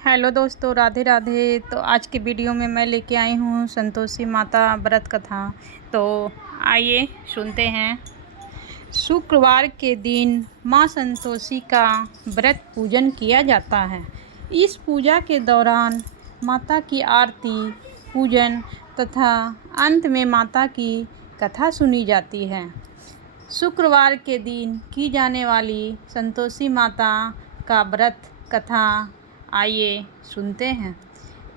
Hello दोस्तों, राधे राधे। तो आज के वीडियो में मैं लेके आई हूँ संतोषी माता व्रत कथा। तो आइए सुनते हैं। शुक्रवार के दिन माँ संतोषी का व्रत पूजन किया जाता है। इस पूजा के दौरान माता की आरती, पूजन तथा अंत में माता की कथा सुनी जाती है। शुक्रवार के दिन की जाने वाली संतोषी माता का व्रत कथा आइए सुनते हैं।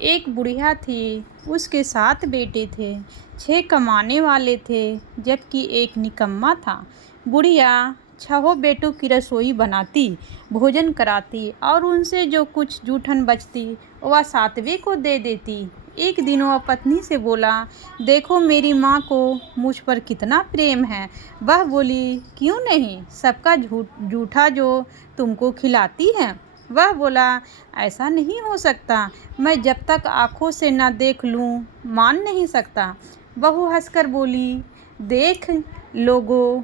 एक बुढ़िया थी, उसके 7 बेटे थे। 6 कमाने वाले थे जबकि एक निकम्मा था। बुढ़िया 6 बेटों की रसोई बनाती, भोजन कराती और उनसे जो कुछ जूठन बचती वह 7वें को दे देती। एक दिन वह पत्नी से बोला, देखो मेरी माँ को मुझ पर कितना प्रेम है। वह बोली, क्यों नहीं, सबका जूठा जो तुमको खिलाती है। वह बोला, ऐसा नहीं हो सकता, मैं जब तक आँखों से न देख लूँ मान नहीं सकता। बहू हंसकर बोली, देख लोगे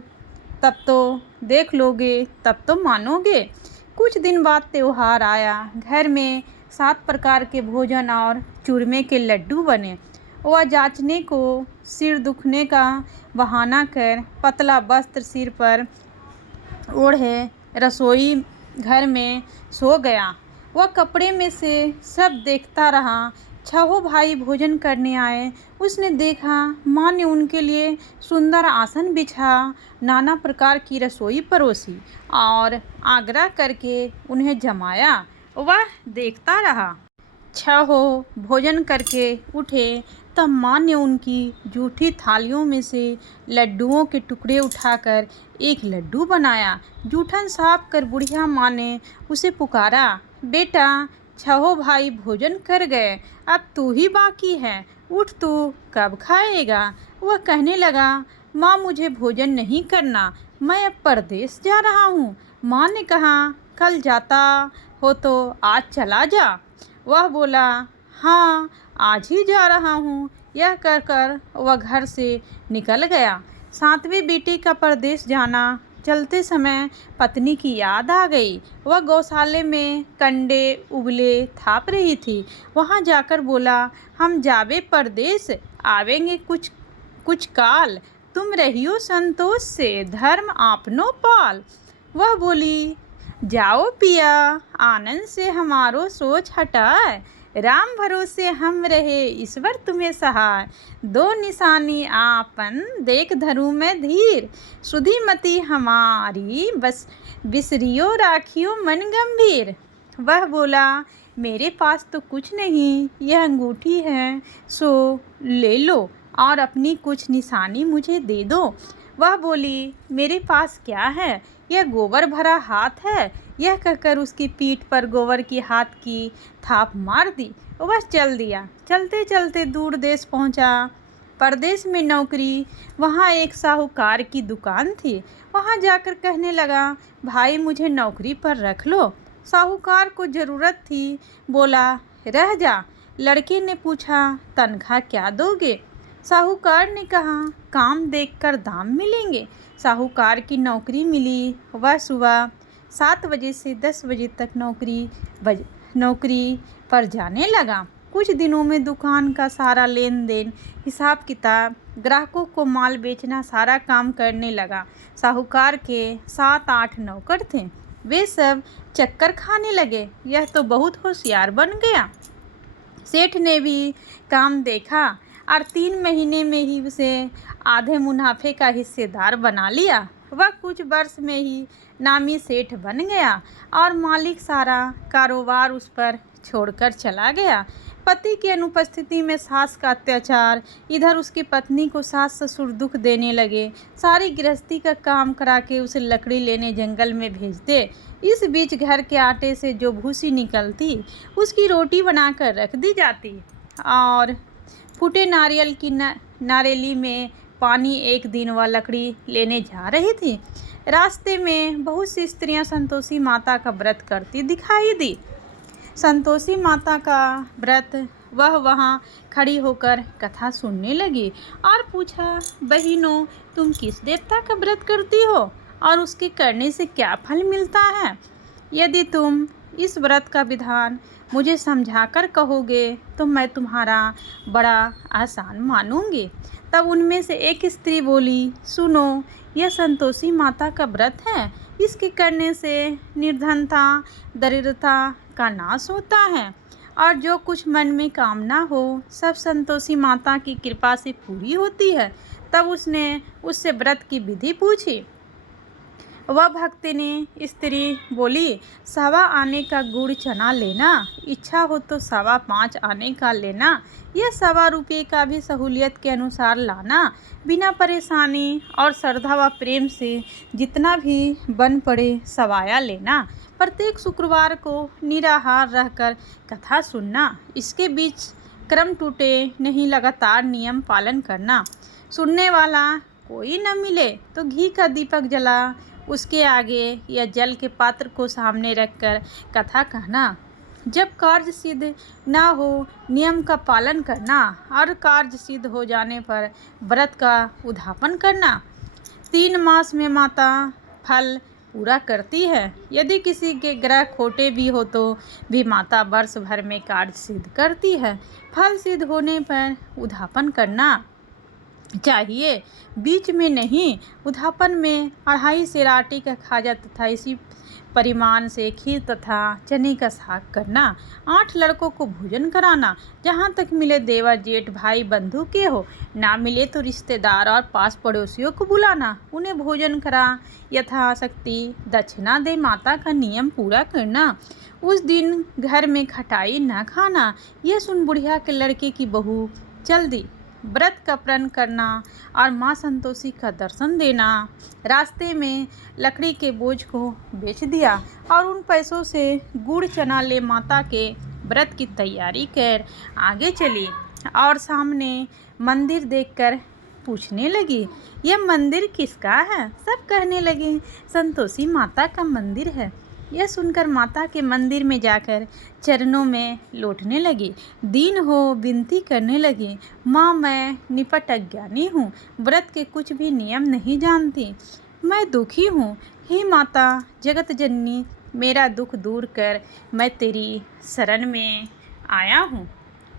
तब तो मानोगे। कुछ दिन बाद त्योहार आया। घर में 7 प्रकार के भोजन और चूरमे के लड्डू बने। वह जांचने को सिर दुखने का बहाना कर पतला वस्त्र सिर पर ओढ़े रसोई घर में सो गया। वह कपड़े में से सब देखता रहा। 6 भाई भोजन करने आए। उसने देखा माँ ने उनके लिए सुंदर आसन बिछा, नाना प्रकार की रसोई परोसी और आग्रह करके उन्हें जमाया। वह देखता रहा। 6 भोजन करके उठे तब माँ ने उनकी जूठी थालियों में से लड्डुओं के टुकड़े उठाकर एक लड्डू बनाया। जूठन साफ कर बुढ़िया माँ ने उसे पुकारा, बेटा 6 भाई भोजन कर गए, अब तू ही बाकी है, उठ, तू कब खाएगा। वह कहने लगा, माँ मुझे भोजन नहीं करना, मैं अब परदेश जा रहा हूँ। माँ ने कहा, कल जाता हो तो आज चला जा। वह बोला, हाँ आज ही जा रहा हूँ। यह कहकर वह घर से निकल गया। 7वें बेटे का परदेश जाना, चलते समय पत्नी की याद आ गई। वह गौशाले में कंडे उबले थाप रही थी। वहाँ जाकर बोला, हम जावे परदेश, आवेंगे कुछ काल, तुम रहियो संतोष से, धर्म आपनो पाल। वह बोली, जाओ पिया, आनंद से हमारो सोच हटाए, राम भरोसे हम रहे, ईश्वर तुम्हें सहाय। 2 निशानी आपन देख धरूं मैं धीर, सुधीमती हमारी बस बिसरियो राखियो मन गंभीर। वह बोला, मेरे पास तो कुछ नहीं, यह अंगूठी है सो ले लो और अपनी कुछ निशानी मुझे दे दो। वह बोली, मेरे पास क्या है, यह गोबर भरा हाथ है। यह कहकर उसकी पीठ पर गोबर की हाथ की थाप मार दी। वह चल दिया। चलते चलते दूर देश पहुंचा। परदेश में नौकरी। वहाँ एक साहूकार की दुकान थी। वहाँ जाकर कहने लगा, भाई मुझे नौकरी पर रख लो। साहूकार को ज़रूरत थी, बोला, रह जा। लड़के ने पूछा, तनख्वाह क्या दोगे। साहूकार ने कहा, काम देखकर दाम मिलेंगे। साहूकार की नौकरी मिली। वह सुबह 7 बजे से 10 बजे तक नौकरी पर जाने लगा। कुछ दिनों में दुकान का सारा लेन देन, हिसाब किताब, ग्राहकों को माल बेचना, सारा काम करने लगा। साहूकार के 7-8 नौकर थे। वे सब चक्कर खाने लगे। यह तो बहुत होशियार बन गया। सेठ ने भी काम देखा और 3 महीने में ही उसे आधे मुनाफे का हिस्सेदार बना लिया। वह कुछ वर्ष में ही नामी सेठ बन गया और मालिक सारा कारोबार उस पर छोड़कर चला गया। पति की अनुपस्थिति में सास का अत्याचार, इधर उसकी पत्नी को सास ससुर दुख देने लगे। सारी गृहस्थी का काम करा के उसे लकड़ी लेने जंगल में भेजते। इस बीच घर के आटे से जो भूसी निकलती उसकी रोटी बनाकर रख दी जाती और फूटे नारियल की नारेली में पानी। एक दिन वह लकड़ी लेने जा रही थी। रास्ते में बहुत सी स्त्रियां संतोषी माता का व्रत करती दिखाई दी। संतोषी माता का व्रत, वह वहाँ खड़ी होकर कथा सुनने लगी और पूछा, बहनों तुम किस देवता का व्रत करती हो और उसके करने से क्या फल मिलता है। यदि तुम इस व्रत का विधान मुझे समझाकर कहोगे तो मैं तुम्हारा बड़ा आसान मानूंगी। तब उनमें से एक स्त्री बोली, सुनो, यह संतोषी माता का व्रत है। इसके करने से निर्धनता, दरिद्रता का नाश होता है और जो कुछ मन में कामना हो सब संतोषी माता की कृपा से पूरी होती है। तब उसने उससे व्रत की विधि पूछी। वह भक्तिनी स्त्री बोली, 1.25 आने का गुड़ चना लेना, इच्छा हो तो 5.25 आने का लेना, यह 1.25 रुपये का भी सहूलियत के अनुसार लाना, बिना परेशानी और श्रद्धा व प्रेम से जितना भी बन पड़े सवाया लेना। प्रत्येक शुक्रवार को निराहार रहकर कथा सुनना, इसके बीच क्रम टूटे नहीं, लगातार नियम पालन करना। सुनने वाला कोई न मिले तो घी का दीपक जला उसके आगे या जल के पात्र को सामने रखकर कथा कहना। जब कार्य सिद्ध ना हो नियम का पालन करना और कार्य सिद्ध हो जाने पर व्रत का उद्यापन करना। 3 मास में माता फल पूरा करती है। यदि किसी के ग्रह खोटे भी हो तो भी माता वर्ष भर में कार्य सिद्ध करती है। फल सिद्ध होने पर उद्यापन करना चाहिए, बीच में नहीं। उद्यापन में 2.5 सेर आटे का खाजा तथा इसी परिमाण से खीर तथा चने का साग करना। 8 लड़कों को भोजन कराना, जहाँ तक मिले देवर जेठ भाई बंधु के हो, ना मिले तो रिश्तेदार और पास पड़ोसियों को बुलाना, उन्हें भोजन करा यथाशक्ति दक्षिणा दे माता का नियम पूरा करना। उस दिन घर में खटाई न खाना। यह सुन बुढ़िया के लड़के की बहू चल दी। व्रत का प्रण करना और माँ संतोषी का दर्शन देना। रास्ते में लकड़ी के बोझ को बेच दिया और उन पैसों से गुड़ चना ले माता के व्रत की तैयारी कर आगे चली और सामने मंदिर देखकर पूछने लगी, यह मंदिर किसका है? सब कहने लगे, संतोषी माता का मंदिर है। यह सुनकर माता के मंदिर में जाकर चरणों में लौटने लगी। दीन हो विनती करने लगी, माँ मैं निपट अज्ञानी हूँ, व्रत के कुछ भी नियम नहीं जानती, मैं दुखी हूँ। हे माता जगत जननी, मेरा दुख दूर कर, मैं तेरी शरण में आया हूँ।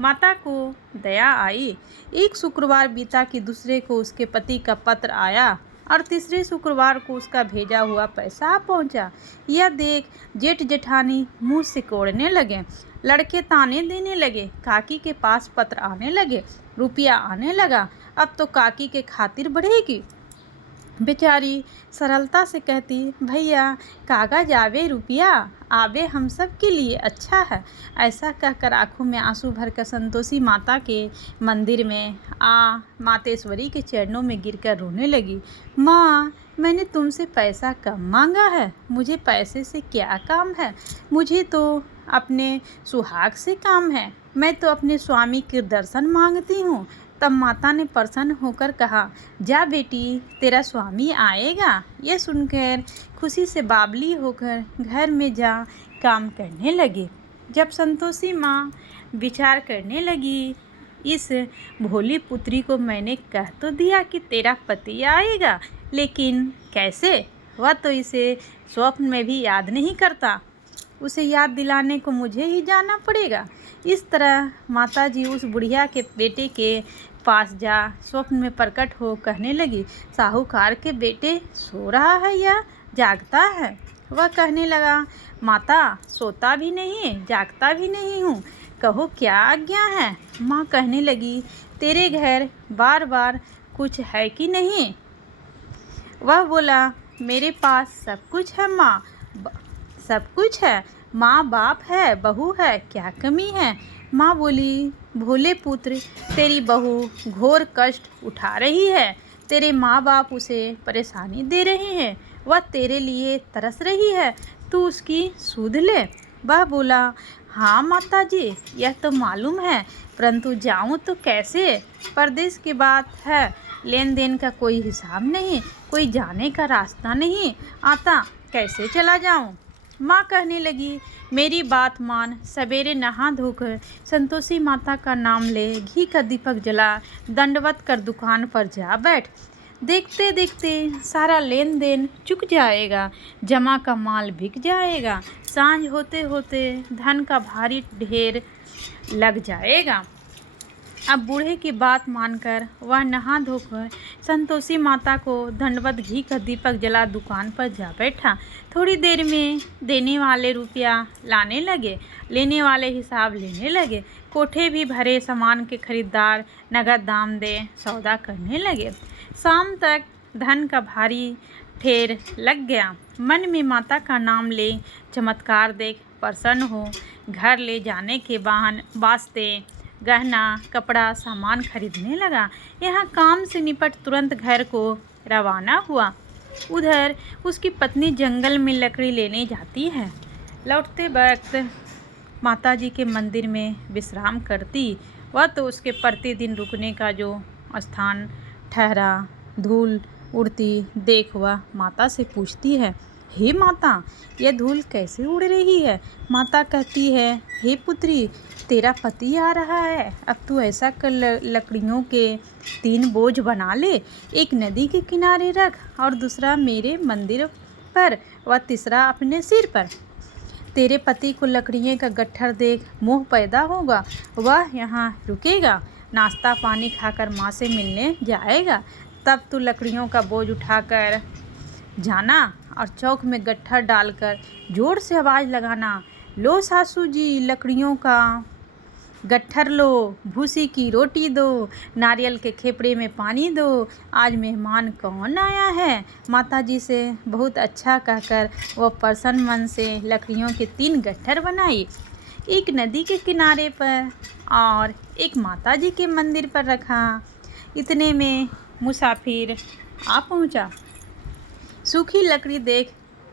माता को दया आई। एक शुक्रवार बीता कि दूसरे को उसके पति का पत्र आया और तीसरे शुक्रवार को उसका भेजा हुआ पैसा आ पहुंचा। यह देख जेठ जेठानी मुंह सिकोड़ने लगे, लड़के ताने देने लगे। काकी के पास पत्र आने लगे, रुपया आने लगा, अब तो काकी के खातिर बढ़ेगी। बेचारी सरलता से कहती, भैया कागज आवे रुपया आवे हम सब के लिए अच्छा है। ऐसा कहकर आंखों में आंसू भरकर संतोषी माता के मंदिर में मातेश्वरी के चरणों में गिरकर रोने लगी। माँ मैंने तुमसे पैसा कम मांगा है, मुझे पैसे से क्या काम है, मुझे तो अपने सुहाग से काम है, मैं तो अपने स्वामी के दर्शन मांगती हूँ। तब माता ने प्रसन्न होकर कहा, जा बेटी तेरा स्वामी आएगा। यह सुनकर खुशी से बावली होकर घर में जा काम करने लगी। जब संतोषी माँ विचार करने लगी, इस भोली पुत्री को मैंने कह तो दिया कि तेरा पति आएगा, लेकिन कैसे? वह तो इसे स्वप्न में भी याद नहीं करता, उसे याद दिलाने को मुझे ही जाना पड़ेगा। इस तरह माताजी उस बुढ़िया के बेटे के पास जा स्वप्न में प्रकट हो कहने लगी, साहूकार के बेटे सो रहा है या जागता है? वह कहने लगा, माता सोता भी नहीं जागता भी नहीं हूँ, कहो क्या आज्ञा है? माँ कहने लगी, तेरे घर बार बार कुछ है कि नहीं? वह बोला, मेरे पास सब कुछ है माँ, सब कुछ है, माँ बाप है, बहू है, क्या कमी है? माँ बोली, भोले पुत्र तेरी बहू घोर कष्ट उठा रही है, तेरे माँ बाप उसे परेशानी दे रहे हैं, वह तेरे लिए तरस रही है, तू उसकी सुध ले। वह बोला, हाँ माता जी यह तो मालूम है, परंतु जाऊँ तो कैसे? परदेश की बात है, लेन देन का कोई हिसाब नहीं, कोई जाने का रास्ता नहीं आता, कैसे चला जाऊँ? माँ कहने लगी, मेरी बात मान, सवेरे नहा धोकर संतोषी माता का नाम ले, घी का दीपक जला, दंडवत कर दुकान पर जा बैठ, देखते देखते सारा लेन देन चुक जाएगा, जमा का माल बिक जाएगा, सांझ होते होते धन का भारी ढेर लग जाएगा। अब बूढ़े की बात मानकर वह नहा धोकर संतोषी माता को दंडवत घी का दीपक जला दुकान पर जा बैठा। थोड़ी देर में देने वाले रुपया लाने लगे, लेने वाले हिसाब लेने लगे। कोठे भी भरे, सामान के खरीदार नगद दाम दे सौदा करने लगे। शाम तक धन का भारी ढेर लग गया। मन में माता का नाम ले, चमत्कार देख प्रसन्न हो, घर ले जाने के वास्ते गहना कपड़ा सामान खरीदने लगा। यहाँ काम से निपट तुरंत घर को रवाना हुआ। उधर उसकी पत्नी जंगल में लकड़ी लेने जाती है। लौटते वक्त माताजी के मंदिर में विश्राम करती। वह तो उसके प्रतिदिन रुकने का जो स्थान ठहरा। धूल उड़ती देख वह माता से पूछती है, हे माता, यह धूल कैसे उड़ रही है? माता कहती है, हे पुत्री, तेरा पति आ रहा है। अब तू ऐसा कर, लकड़ियों के 3 बोझ बना ले। एक नदी के किनारे रख और दूसरा मेरे मंदिर पर व तीसरा अपने सिर पर। तेरे पति को लकड़ियों का गट्ठर देख मोह पैदा होगा। वह यहाँ रुकेगा, नाश्ता पानी खाकर माँ से मिलने जाएगा। तब तू लकड़ियों का बोझ उठाकर जाना और चौक में गट्ठर डालकर जोर से आवाज़ लगाना, लो सासू जी, लकड़ियों का गट्ठर लो, भूसी की रोटी दो, नारियल के खेपड़े में पानी दो, आज मेहमान कौन आया है। माताजी से बहुत अच्छा कहकर वह प्रसन्न मन से लकड़ियों के 3 गट्ठर बनाई। एक नदी के किनारे पर और एक माताजी के मंदिर पर रखा। इतने में मुसाफिर आ पहुंचा। सूखी लकड़ी देख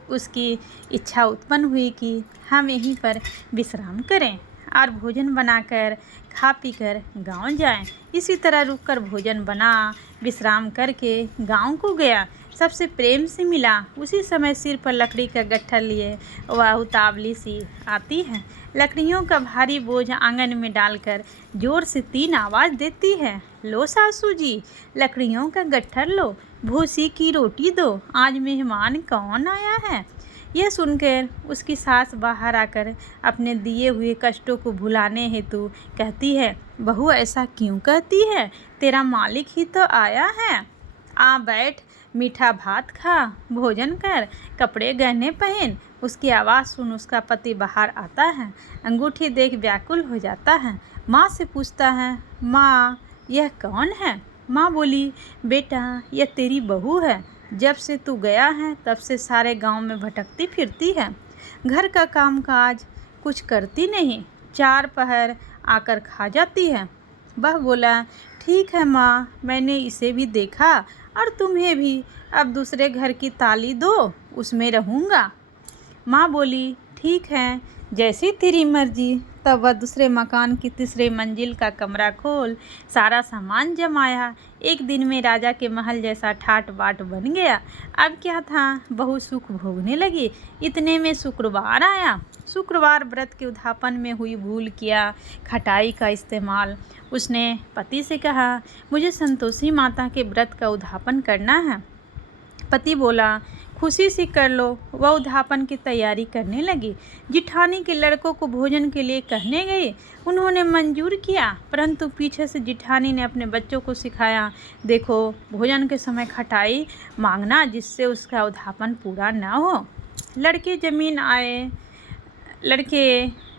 उसकी इच्छा उत्पन्न हुई कि हम यहीं पर विश्राम करें और भोजन बनाकर खा पीकर गांव जाएं। इसी तरह रुककर भोजन बना, विश्राम करके गांव को गया। सबसे प्रेम से मिला। उसी समय सिर पर लकड़ी का गट्ठर लिए वह उतावली सी आती है। लकड़ियों का भारी बोझ आंगन में डालकर जोर से 3 आवाज़ देती है, लो सासू जी, लकड़ियों का गट्ठर लो, भूसी की रोटी दो, आज मेहमान कौन आया है। यह सुनकर उसकी सास बाहर आकर अपने दिए हुए कष्टों को भुलाने हेतु कहती है, बहू ऐसा क्यों कहती है? तेरा मालिक ही तो आया है। आ बैठ, मीठा भात खा, भोजन कर, कपड़े गहने पहन। उसकी आवाज़ सुन उसका पति बाहर आता है। अंगूठी देख व्याकुल हो जाता है। माँ से पूछता है, माँ यह कौन है? माँ बोली, बेटा यह तेरी बहू है। जब से तू गया है तब से सारे गांव में भटकती फिरती है। घर का कामकाज कुछ करती नहीं, 4 पहर आकर खा जाती है। वह बोला, ठीक है माँ, मैंने इसे भी देखा और तुम्हें भी। अब दूसरे घर की ताली दो, उसमें रहूँगा। माँ बोली, ठीक है, जैसी तेरी मर्जी। तब वह दूसरे मकान की 3री मंजिल का कमरा खोल सारा सामान जमाया। एक दिन में राजा के महल जैसा ठाट बाट बन गया। अब क्या था, बहुत सुख भोगने लगी। इतने में शुक्रवार आया। शुक्रवार व्रत के उद्यापन में हुई भूल किया खटाई का इस्तेमाल। उसने पति से कहा, मुझे संतोषी माता के व्रत का उद्यापन करना है। पति बोला, खुशी से कर लो। वह उद्यापन की तैयारी करने लगी। जिठानी के लड़कों को भोजन के लिए कहने गई। उन्होंने मंजूर किया, परंतु पीछे से जिठानी ने अपने बच्चों को सिखाया, देखो भोजन के समय खटाई मांगना, जिससे उसका उद्यापन पूरा न हो। लड़के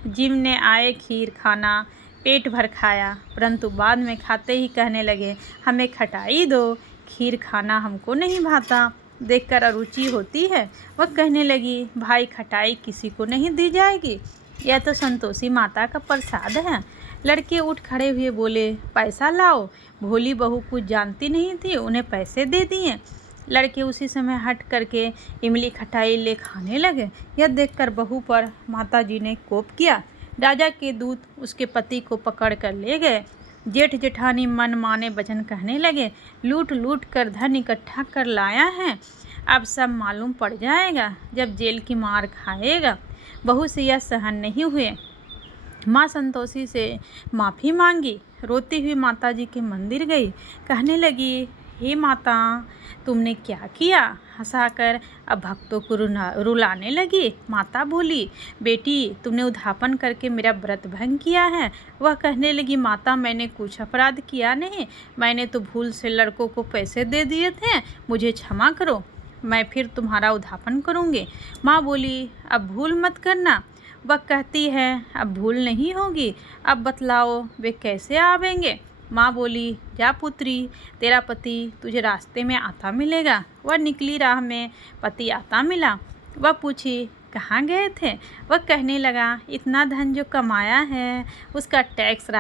जिमने आए खीर खाना, पेट भर खाया, परंतु बाद में खाते ही कहने लगे, हमें खटाई दो, खीर खाना हमको नहीं भाता। देखकर अरुचि होती है। वह कहने लगी, भाई खटाई किसी को नहीं दी जाएगी, यह तो संतोषी माता का प्रसाद है। लड़के उठ खड़े हुए बोले, पैसा लाओ। भोली बहू कुछ जानती नहीं थी, उन्हें पैसे दे दिए। लड़के उसी समय हट करके इमली खटाई ले खाने लगे। यह देखकर बहू पर माताजी ने कोप किया। राजा के दूत उसके पति को पकड़ कर ले गए। जेठ जेठानी मन माने वचन कहने लगे, लूट लूट कर धन इकट्ठा कर लाया है, अब सब मालूम पड़ जाएगा जब जेल की मार खाएगा। बहू से यह सहन नहीं हुए। माँ संतोषी से माफ़ी मांगी। रोती हुई माताजी के मंदिर गई। कहने लगी, हे माता, तुमने क्या किया? हंसाकर अब भक्तों को रुलाने लगी। माता बोली, बेटी तुमने उद्धापन करके मेरा व्रत भंग किया है। वह कहने लगी, माता मैंने कुछ अपराध किया नहीं, मैंने तो भूल से लड़कों को पैसे दे दिए थे, मुझे क्षमा करो, मैं फिर तुम्हारा उद्धापन करूँगी। माँ बोली, अब भूल मत करना। वह कहती है, अब भूल नहीं होगी, अब बतलाओ वे कैसे आवेंगे? माँ बोली, जा पुत्री, तेरा पति तुझे रास्ते में आता मिलेगा। वह निकली, राह में पति आता मिला। वह पूछी, कहाँ गए थे? वह कहने लगा, इतना धन जो कमाया है उसका टैक्स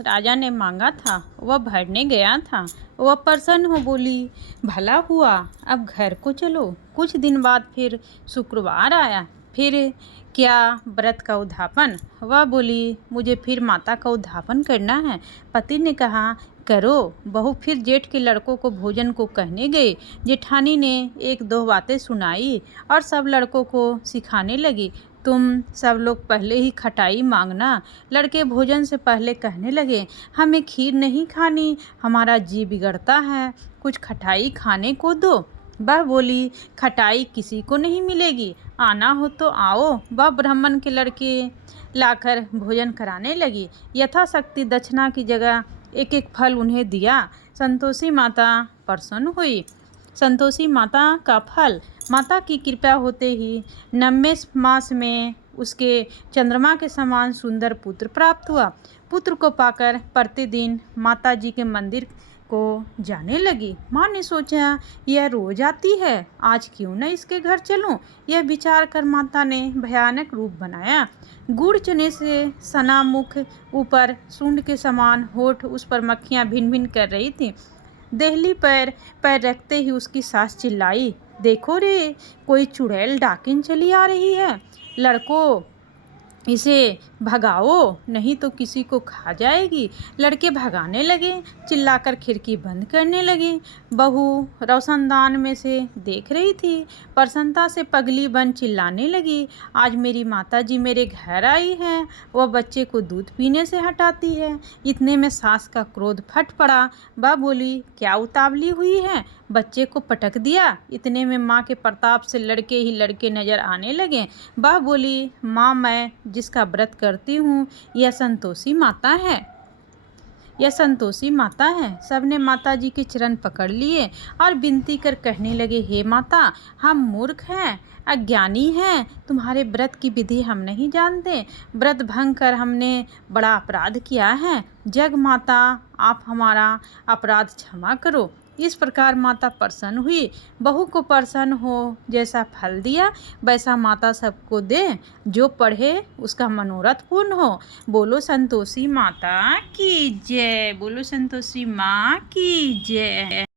राजा ने मांगा था, वह भरने गया था। वह प्रसन्न हो बोली, भला हुआ, अब घर को चलो। कुछ दिन बाद फिर शुक्रवार आया। फिर क्या व्रत का उद्धापन? वह बोली, मुझे फिर माता का उद्धापन करना है। पति ने कहा, करो। बहू फिर जेठ के लड़कों को भोजन को कहने गई। जेठानी ने एक दो बातें सुनाई और सब लड़कों को सिखाने लगी, तुम सब लोग पहले ही खटाई मांगना। लड़के भोजन से पहले कहने लगे, हमें खीर नहीं खानी, हमारा जी बिगड़ता है, कुछ खटाई खाने को दो। वह बोली, खटाई किसी को नहीं मिलेगी, आना हो तो आओ। वह ब्राह्मण के लड़के लाकर भोजन कराने लगी। यथाशक्ति दक्षिणा की जगह एक एक फल उन्हें दिया। संतोषी माता प्रसन्न हुई। संतोषी माता का फल, माता की कृपा होते ही 90वें मास में उसके चंद्रमा के समान सुंदर पुत्र प्राप्त हुआ। पुत्र को पाकर प्रतिदिन माता जी के मंदिर को जाने लगी। माँ ने सोचा, यह रोज आती है, आज क्यों न इसके घर चलूं? यह विचार कर माता ने भयानक रूप बनाया। गुड़ चने से सना मुख, ऊपर सूंड के समान होठ, उस पर मक्खियाँ भिन भिन कर रही थी। देहली पैर रखते ही उसकी सास चिल्लाई, देखो रे, कोई चुड़ैल डाकिन चली आ रही है, लड़कों इसे भगाओ नहीं तो किसी को खा जाएगी। लड़के भगाने लगे, चिल्लाकर खिड़की बंद करने लगे। बहू रोशनदान में से देख रही थी, प्रसन्नता से पगली बन चिल्लाने लगी, आज मेरी माताजी मेरे घर आई है, वह बच्चे को दूध पीने से हटाती है। इतने में सास का क्रोध फट पड़ा। वह बोली, क्या उतावली हुई है, बच्चे को पटक दिया। इतने में माँ के प्रताप से लड़के ही लड़के नजर आने लगे। वह बोली, माँ मैं जिसका व्रत करती हूँ यह संतोषी माता है। सबने माता जी के चरण पकड़ लिए और विनती कर कहने लगे, हे माता, हम मूर्ख हैं, अज्ञानी हैं, तुम्हारे व्रत की विधि हम नहीं जानते, व्रत भंग कर हमने बड़ा अपराध किया है, जग माता आप हमारा अपराध क्षमा करो। इस प्रकार माता प्रसन्न हुई। बहू को प्रसन्न हो, जैसा फल दिया वैसा माता सबको दे, जो पढ़े उसका मनोरथ पूर्ण हो। बोलो संतोषी माता की जय। बोलो संतोषी माँ की जय।